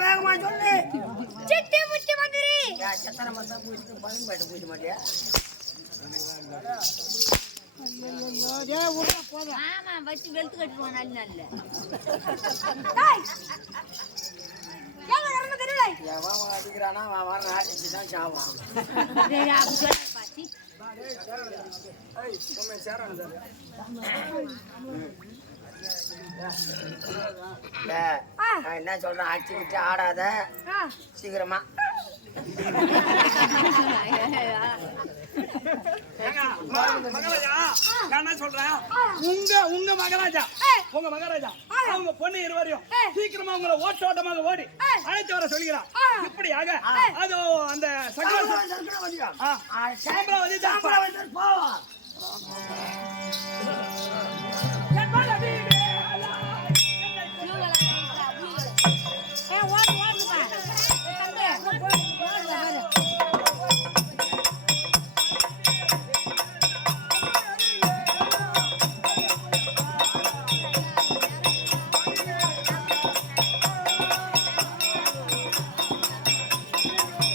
வேகமா சொல்லு. சிட்டி முட்டி மந்திரி சத்தன மத்தம் போயிட்டு பலன் பேட்ட போயிட்டு மாட்டியா? ஆமா வச்சு வெளுத்து கட்டுவான் நல்ல நல்ல அடிக்கிறானா வர ஆட்டிச்சு தான் சாவான். என்ன சொல்றேன், அடிச்சுக்கிட்டு ஆடாத சீக்கிரமா. உங்க மகாராஜா அவங்க பொண்ணு இருவரையும் சீக்கிரமா உங்களை ஓட்டமாக ஓடி அழைத்து வர சொல்கிறார். இப்படியாக அது அந்த சக்கரவர்த்தி